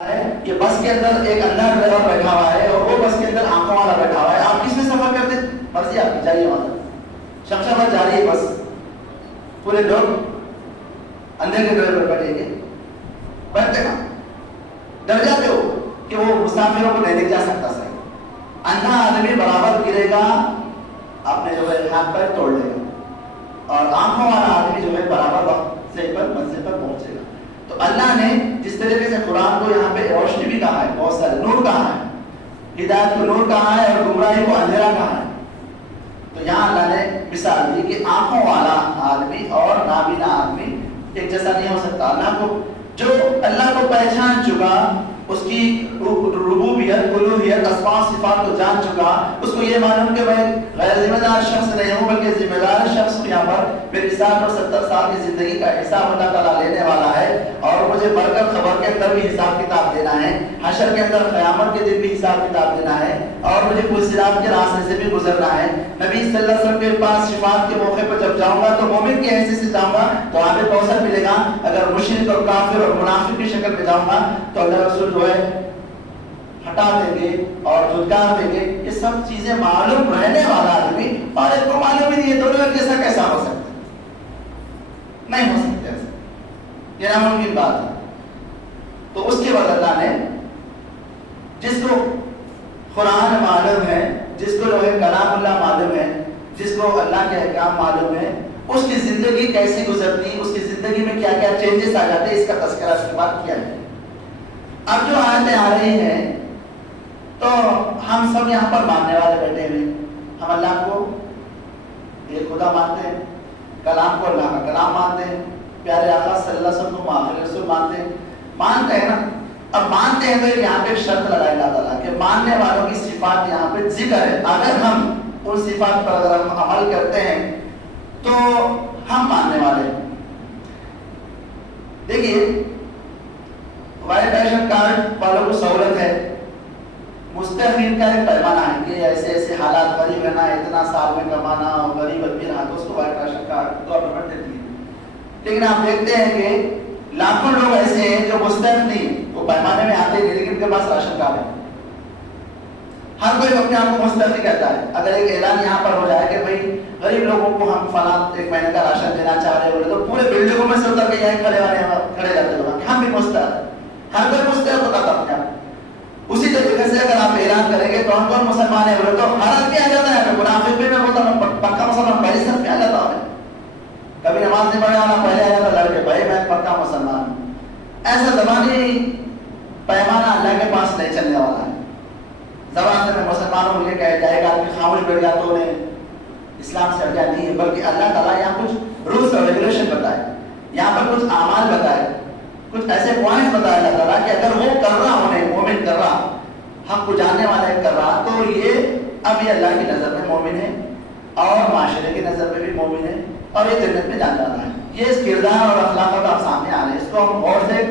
کہ بس کے اندر ایک اندھا ڈرائیور بیٹھا ہوا ہے اور وہ بس کے اندر آنکھوں والا بیٹھا ہوا ہے. آپ کس میں سفر کرتے؟ مرضی آپ کی، جائیے وہاں تک. شمشاد جا رہی ہے بس، پورے لوگ اندھے کے ڈرائیور بیٹھیں گے، بیٹھتے نا ڈر جاتے ہو کہ وہ مسافروں کو نہیں دیکھ جا سکتا. صحیح اندھا آدمی برابر گرے گا، اپنے جو ہے ہاتھ پیر توڑ لے گا، اور آنکھوں والا آدمی جو ہے برابر وقت سے پر منزل پر پہنچے گا. تو اللہ نے جس طریقے سے قرآن کو یہاں پہ روشنی بھی کہا ہے، بہت سارے نور کہا ہے، ہدایت کو نور کہا ہے اور گمراہی کو اندھیرا کہا ہے. تو یہاں اللہ نے مثال دی کہ آنکھوں والا آدمی اور نابینا آدمی ایک جیسا نہیں ہو سکتا. اللہ کو جو اللہ کو پہچان چکا، اس کی ربوبیت، الوہیت، اسماء صفات کو جان چکا، اس کو یہ معلوم کہ میں غیر ذمہ دار شخص نہیں ہوں بلکہ ذمہ دار شخص یہاں پر میری 60 اور 70 سال کی زندگی کا حساب اللہ تعالیٰ لینے والا ہے، اور مجھے برکت خبر کے اندر بھی حساب کتاب دینا ہے، حشر کے اندر قیامت کے دن بھی حساب کتاب دینا ہے، اور مجھے پل صراط کے راستے سے بھی گزرنا ہے. نبی صلی اللہ علیہ وسلم کے پاس شفاعت کے موقع پر جب جاؤں گا تو مومن کی حیثیت سے جاؤں گا تو آب کوثر ملے گا. اگر مشرک اور کافر اور منافق کی شکل میں جاؤں گا تو اللہ رسول جو ہے ہٹا دیں گے اور دھتکار دیں گے. یہ سب چیزیں معلوم رہنے والا آدمی اور ایک کو معلوم ہی نہیں ہے، دونوں ایک جیسا کیسا ہو سکتا ہے؟ نہیں ہو سکتے ایسا، یہ ناممکن بات ہے. تو اس کے بعد اللہ نے جس کو قرآن معلوم ہے، جس کو جو ہے کلام اللہ معلوم ہے، جس کو اللہ کے احکام معلوم ہے، اس کی زندگی کیسی گزرتی، اس کی زندگی میں کیا کیا چینجز آ جاتے ہیں، اس کا تذکرہ اس کے بعد کیا ہے. اب جو آیتیں آ رہی ہیں تو ہم سب یہاں پر ماننے والے بیٹھے ہوئے، ہم اللہ کو ایک خدا مانتے ہیں، کلام کو اللہ کا کلام مانتے ہیں، پیارے آقا صلی اللہ علیہ وسلم کو آخری رسول مانتے ہیں نا. اب مانتے ہیں تو یہاں پہ شرط لگائی اللہ تعالیٰ کہ ماننے والوں کی صفات یہاں پہ ذکر ہے. اگر ہم ان صفات پر اگر ہم عمل کرتے ہیں تو ہم ماننے والے ہیں. دیکھیے وائٹ ریشن کارڈ والوں کو سہولت ہے، مستحقین کا ایک پیمانہ ہے کہ ایسے ایسے حالات، غریب رہنا، اتنا سال میں کمانا، اور غریب آدمی رہا تو اس کو وائٹ راشن کارڈ گورنمنٹ دیتی ہے. لیکن آپ دیکھتے ہیں کہ لاکھوں لوگ ایسے ہیں جو مستحق نہیں، وہ پیمانے میں آتے ہیں لیکن ان کے پاس راشن کارڈ ہے. ہر کوئی اپنے آپ کو مستحق کہتا ہے. اگر ایک اعلان یہاں پر ہو جائے کہ بھائی غریب لوگوں کو ہم فلاں ایک مہینے کا راشن دینا چاہ رہے ہیں تو پورے بلڈنگوں میں سے اتر کے یہیں کھڑے جاتے لوگ کہ ہم بھی مستحق. ہر کوئی مستحق ہوتا تھا اپنے آپ. اسی طریقے سے اگر آپ اعلان کریں گے کون کون مسلمان ہے بولے تو ہر آدمی آ جاتا ہے. منافق بھی میں بولتا ہوں پکا مسلمان پہلے سب میں آ جاتا ہوں. کبھی نماز نہیں پڑھا والا پہلے آ جاتا لڑکے بھائی میں پکا مسلمان ہوں. ایسا زبانی پیمانہ اللہ کے پاس نہیں چلنے والا ہے. زبان سے میں مسلمان ہوں یہ کہہ جائے گا آدمی خاموش بیٹھ گیا تو انہیں اسلام سے ہٹ گیا نہیں ہے، بلکہ اللہ تعالیٰ یہاں کچھ رولس اور ریگولیشن بتائے، یہاں پر کچھ اعمال بتائے، کچھ ایسے پوائنٹس بتایا اللہ تعالیٰ کہ اگر وہ کر رہا انہیں مومن کر رہا، حق کو جاننے والا کر رہا تو یہ اب یہ اللہ کی نظر میں مومن ہے اور معاشرے کی نظر میں بھی مومن ہے اور یہ جنت میں جانے والا ہے. یہ اس کردار اور اخلاقات آپ سامنے آ رہے ہیں، اس کو ہم غور سے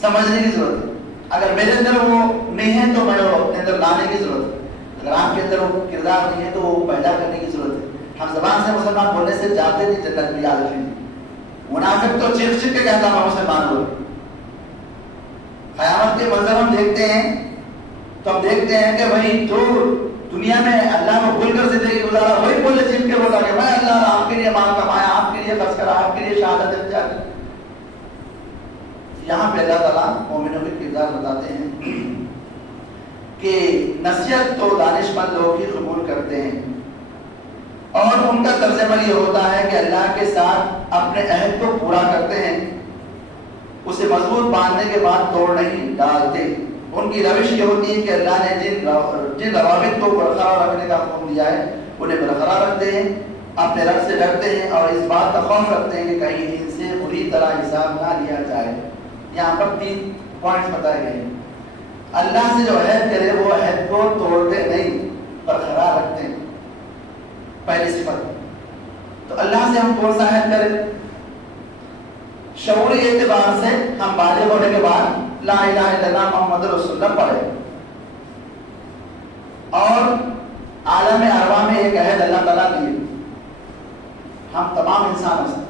سمجھنے کی ضرورت ہے. اگر میرے اندر وہ نہیں ہے تو میں وہ اپنے اندر لانے کی ضرورت ہے. اگر آپ کے اندر وہ کردار نہیں ہے تو وہ پیدا کرنے کی ضرورت ہے. ہم زبان سے مسلمان بولنے سے جاتے نہیں جنت میں یاد رکھیں. منافق تو چیخ چیخ کے کہتا میں مسلمان ہوں. قیامت کے منظر ہم دیکھتے ہیں تو ہم دیکھتے ہیں کہ بھائی جو دنیا میں اللہ کو بھول کر زندگی گزارا وہی بولے چیخ کے بولا کہ میں اللہ آپ کے لیے مال کمایا، آپ کے لیے خرچ کرا، آپ کے لیے شہادت اختیار کی. یہاں پہ اللہ تعالیٰ مومنوں کے کردار بتاتے ہیں کہ نصیحت تو دانش مند لوگ ہی قبول کرتے ہیں اور ان کا طرز عمل یہ ہوتا ہے کہ اللہ کے ساتھ اپنے عہد کو پورا کرتے ہیں، اسے مضبوط باندھنے کے بعد توڑ نہیں ڈالتے. ان کی روش یہ ہوتی ہے کہ اللہ نے جن روابط کو برقرار رکھنے کا حکم دیا ہے انہیں برقرار رکھتے ہیں، اپنے رب سے ڈرتے ہیں اور اس بات کا خوف رکھتے ہیں کہ کہیں ان سے بری طرح حساب نہ لیا جائے. یہاں پر 3 پوائنٹس بتائے گئے ہیں. اللہ سے جو عہد کرے وہ عہد کو توڑتے نہیں، برقرار رکھتے ہیں. پہلی صفت. تو اللہ سے ہم کون سا عہد کریں؟ شعوری اعتبار سے ہم بالغ ہونے کے بعد لا الہ الا اللہ محمد رسول اللہ پڑھے اور عالم ارواح میں ایک عہد اللہ تعالیٰ دیے ہم تمام انسانوں سے.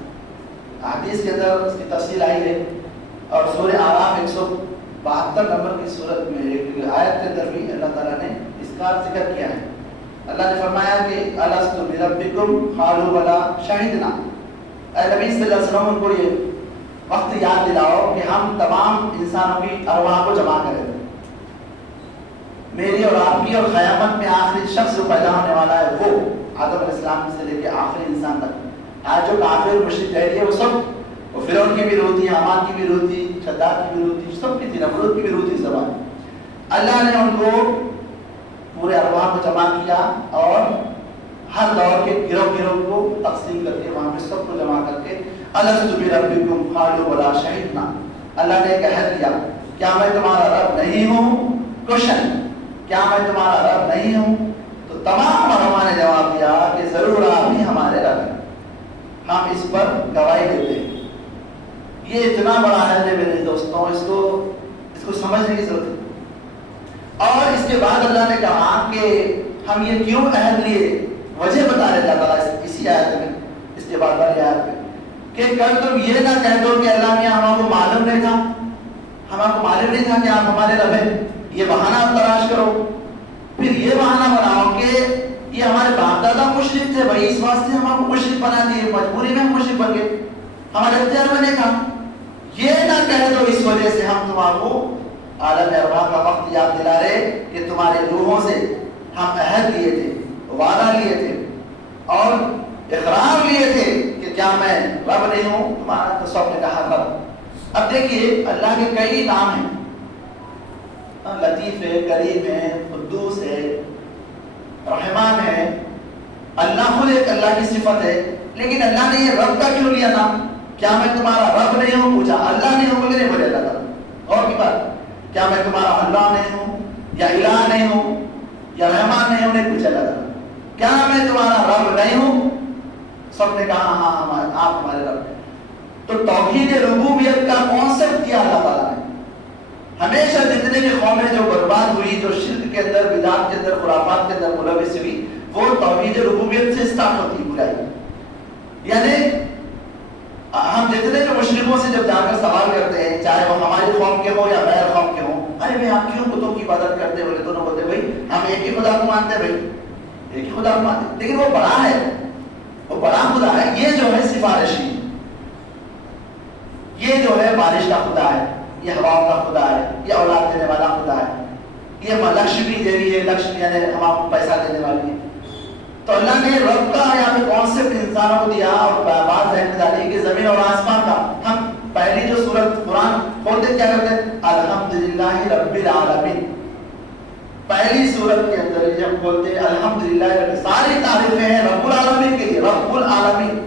حدیث کے اندر اس کی تفصیل آئی ہے اور سورہ اعراف 72 نمبر کی سورت میں ایک آیت کے اندر بھی اللہ تعالیٰ نے اس کا ذکر کیا ہے. اللہ نے فرمایا کہ الست بربکم قالوا بلا شہدنا. اے نبی صلی اللہ علیہ وسلم ان کو یہ وقت یاد دلاؤ کہ ہم تمام انسانوں کی ارواح کو جمع کریں. میری اور آپ کی اور قیامت میں آخری شخص جو پیدا ہونے والا ہے وہ آدم علیہ السلام سے لے کے آخری انسان تک. آج جو کافر مشرک رہ گئے وہ سب وہ فرعون کی بھی روح تھی, حامان کی بھی روح تھی, شداد کی بھی روح تھی, سب کی تھی, نمرود کی بھی روح تھی زبان. اللہ نے ان کو پورے ارواح کو جمع کیا اور ہر دور کے گروہ گروہ کو تقسیم کر کے وہاں پہ سب کو جمع کر کے الست بربکم قالوا بلا شہدنا. اللہ نے ایک عہد دیا, کیا میں تمہارا رب نہیں ہوں؟ کوشچن, کیا میں تمہارا رب نہیں ہوں؟ تو تمام علماء نے جواب دیا کہ ضرور آپ ہی ہمارے رب ہیں, ہم اس پر گواہی دیتے ہیں. یہ اتنا بڑا عہد ہے میرے دوستوں, اس کو سمجھنے کی ضرورت ہے. اور اس کے بعد اللہ نے کہا کہ ہم یہ کیوں عہد لیے, وجہ بتا رہے اللہ تعالیٰ اسی آیت میں, اس کے بعد والی آیت میں, کہ کل تم یہ نہ کہہ دو کہ اللہ میاں ہم کو معلوم نہیں تھا, ہمارا کو معلوم نہیں تھا کہ آپ ہمارے رب ہیں. یہ بہانہ آپ تلاش کرو, پھر یہ بہانہ بناؤ کہ یہ ہمارے باپ دادا مشرک تھے بھائی, اس واسطے ہم آپ کو مشرک بنا دیے, مجبوری میں ہم مشرک بن گئے, ہمارے اختیار میں نہیں تھا. یہ نہ کہہ دو اس وجہ سے ہم تمہارے کو عالم ارواح کا وقت یاد دلا رہے کہ تمہاری روحوں سے ہم عہد لیے تھے, وعدہ لیے تھے اور اقرار لیے تھے کہ کیا میں رب نہیں ہوں تمہارا. تو سب نے کہا رب. اب دیکھیے اللہ کے کئی نام ہیں, لطیف ہے, کریم ہے, قدوس ہے, رحمان ہے. اللہ خود ایک اللہ کی صفت ہے, لیکن اللہ نے یہ رب کا کیوں لیا نام؟ کیا میں تمہارا رب نہیں ہوں پوچھا, اللہ نہیں ہوں بولے نہیں بولے اللہ تعالیٰ. اور کی بات, کیا میں تمہارا اللہ نہیں ہوں یا الہ نہیں ہوں یا رحمان نہیں ہوں, نہیں پوچھا اللہ تعالیٰ. کیا میں تمہارا رب نہیں ہوں؟ سب نے کہا ہاں آپ ہمارے رب ہیں. تو توحید ربوبیت کا کانسیپٹ کیا اللہ تعالیٰ نے. ہمیشہ جتنے بھی قومیں جو برباد ہوئی, جو شرک کے اندر, بدعت کے اندر, خرافات کے اندر ملوث ہوئی, وہ توحید ربوبیت سے اسٹارٹ ہوتی برائی. یعنی ہم جتنے بھی مشرکوں سے جب جا کر سوال کرتے ہیں, چاہے وہ ہماری قوم کے ہو یا غیر قوم کے ہوں, ارے بھائی آپ کیوں بتوں کی عبادت کرتے بولے تو نہ بولتے بھائی ہم ایک ہی خدا کو مانتے ہیں, بھائی ایک ہی خدا کو مانتے ہیں, لیکن وہ بڑا ہے, وہ بڑا خدا ہے. یہ جو ہے سفارشی, یہ جو ہے بارش کا خدا ہے, یہ ہواؤں کا خدا ہے, یہ اولاد دینے والا خدا ہے, یہ لکشمی دیوی ہے, لکشمی یعنی ہم آپ کو پیسہ دینے والی ہے. تو اللہ نے رب کا یہاں پہ کانسیپٹ انسانوں کو دیا اور بات ذہن میں ڈالی کہ زمین اور آسمان کا. ہم پہلی جو سورت قرآن کھولتے کیا کرتے ہیں, الحمدللہ رب العالمین. پہلی سورت کے اندر جب کھولتے ہیں الحمدللہ, ساری تعریفیں ہیں رب العالمین کے لیے. رب العالمین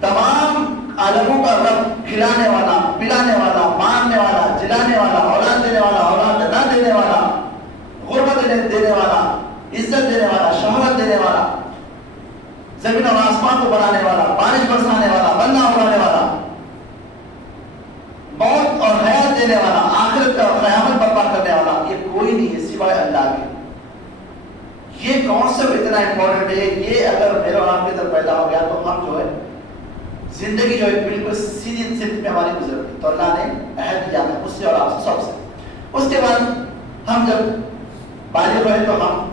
تمام عالموں کا رب, کھلانے والا, پلانے والا, مارنے والا, جلانے والا, اولاد دینے والا, اولاد نہ دینے والا, غربت دینے والا, عزت دینے والا, شہرت دینے والا, زمین اور آسمان کو بنانے والا, بارش برسانے والا, بندہ اڑانے والا, موت اور حیات دینے والا, آخرت کا قیامت برپا کرنے والا, یہ کوئی نہیں ہے سوائے اللہ کے. یہ کانسیپٹ اتنا امپورٹنٹ ہے, یہ اگر میرے اور آپ کے اندر پیدا ہو گیا تو ہم جو ہے زندگی جو ہے بالکل سیدھی سمت میں ہماری گزر گئی. تو اللہ نے عہد کیا ہے مجھ سے اور آپ سے, سب سے. اس کے بعد ہم جب بالغ ہوئے تو ہم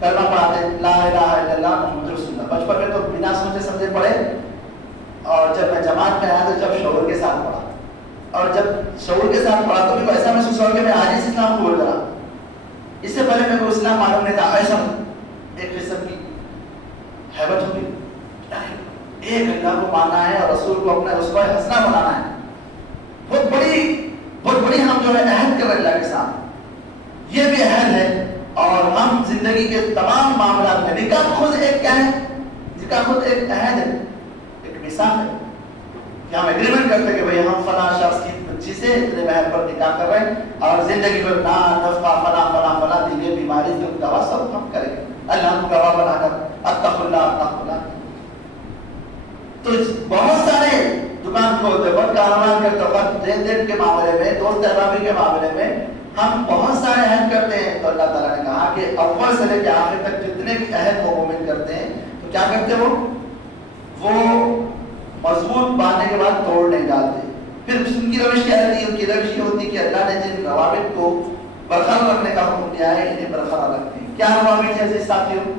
کلمہ پڑھاتے ہیں, لا الہ الا اللہ محمد رسول اللہ. بچپن میں تو بنا سوچے سمجھے پڑھے, اور جب میں جماعت میں آیا تو جب شعور کے ساتھ پڑھا, اور جب شعور کے ساتھ پڑھا تو بھی ایسا محسوس ہوا کہ میں آج اس اسلام قبول کرا. اس سے پہلے میرے کو اسلام معلوم نہیں تھا. ایسا ایک قسم کی ہیبت ہوگی, ایک اللہ کو ماننا ہے اور رسول کو اپنا رسول حسنہ بنانا ہے. بہت بڑی ہم جو ہے عہد کر رہے اللہ کے ساتھ. یہ بھی عہد ہے. اور ہم زندگی کے تمام معاملات میں, نکاح خود ایک کیا ہے, نکاح خود ایک عہد ہے, ایک میثاق ہے کہ ہم ایگریمنٹ کرتے ہیں کہ بھئی ہم فلاں شخص کی بچی سے اتنے مہر پر نکاح کر رہے ہیں, اور زندگی میں نا نفقہ فلاں دیگر بیماری جو گواہ سب ہم کریں گے اللہ کو گواہ بنا کر. اتقوا اللہ. تو بہت سارے دکان کھولتے وقت, کاروبار کرتے وقت, لین دین کے معاملے میں, دوست احبابی کے معاملے میں ہم بہت سارے عہد کرتے ہیں. تو اللہ تعالیٰ نے کہا کہ اول سے لے کے آخر تک جتنے بھی عہد وہ مومن کرتے ہیں تو کیا کرتے وہ مضبوط باندھنے کے بعد توڑ نہیں ڈالتے. پھر ان کی روش کیا رہتی ہے؟ ان کی روش یہ ہوتی ہے کہ اللہ نے جن روابط کو برقرار رکھنے کا حکم دیا ہے انہیں برقرار رکھتے ہیں. کیا روابط ہے عزیز ساتھیوں؟